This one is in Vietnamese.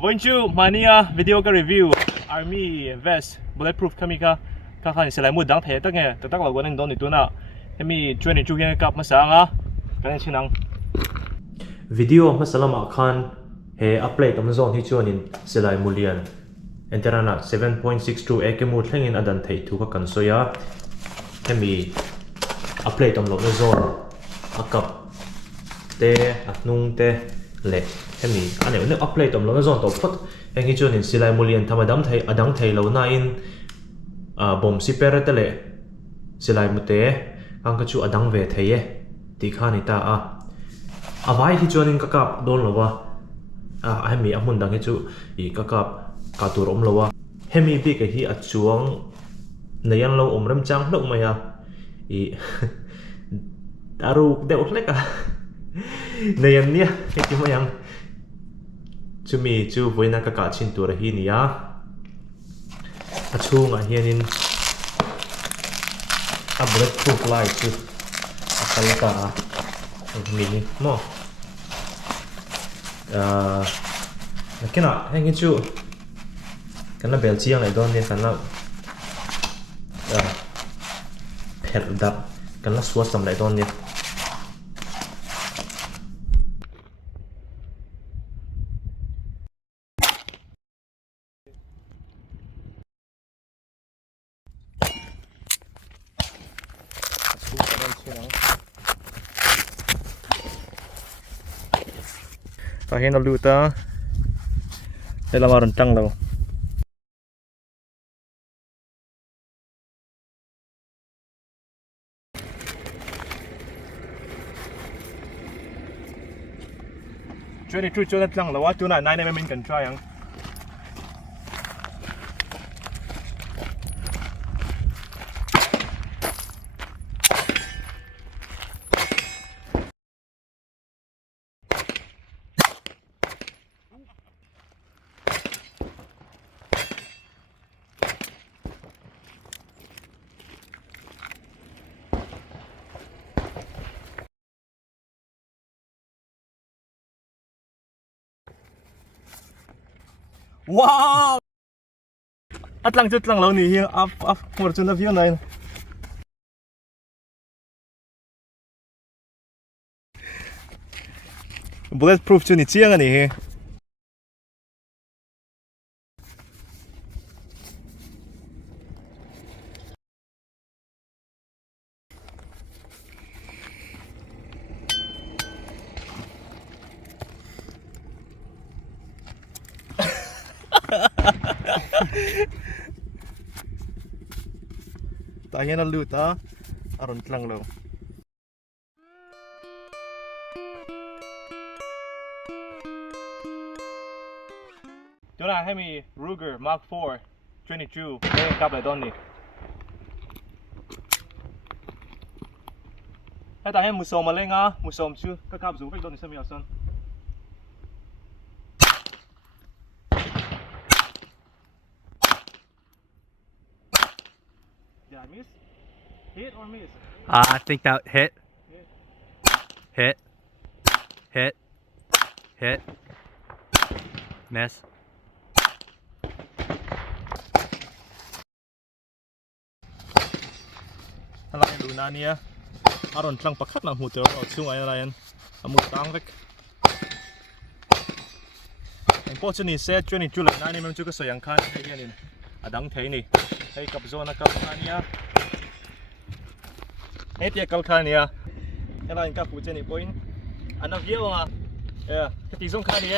Going to mania video ka review army vest bulletproof kami ka kan sila mo dang the tak nge tak la gon don itu na hemi 22 gen kap masanga kan chinang video masalama khan he apply kam zone hi chuanin selai mulian enterana 7.62 ekemu thlengin adan thei thu ka kan soya hemi apply tam lo na zone akap te atnung te le hemi ane ne apply tam lo na zone to phot engi chuanin selai mulian thamadam thei adang thei lo na in bom sipera te le selai mute ang ka chu adang ve thei e ti khani ta a avai hi chuanin kakap don lowa hemi amun dang hi chu I kakap katur om lowa hemi bi ka hi achuang nayan lo omram chang hlok maya I daru de utleka nayan nia heki mayang chumi chu voina ka ka chin tur hi nia achunga hianin a bulletproof light chu akalka mini mo nakina hengin chu kana bel chiang ai don ni kana phet dap kana suas tam lai don ni tahin na luta dala maron tang law Johnny True Jonathan lang lawa tuna 9mm kan try ang wow at lang jut lang law ni hi up fortune of you nine bulletproof chu ni chiang ani he tahin na luta aron tlang law Tuna hemi Ruger Mark 4 22 kaya kap lai don ni hay tahin musom malenga musom chu ka kap zu vek don ni sami asan Yeah, miss? Hit or miss? I think that hit. Hit. Hit. Hit. Miss. Halay luna niya. Aron tlang pakat ng huto o sungay na yan. Amutang vek. Ang po siya ni set 22 lang 9mm chu ka soyang kan yan adang thay ni hay kapzo na kapkania etia kalkania kala in kapu cheni point anav ye nga yeah ti zong khani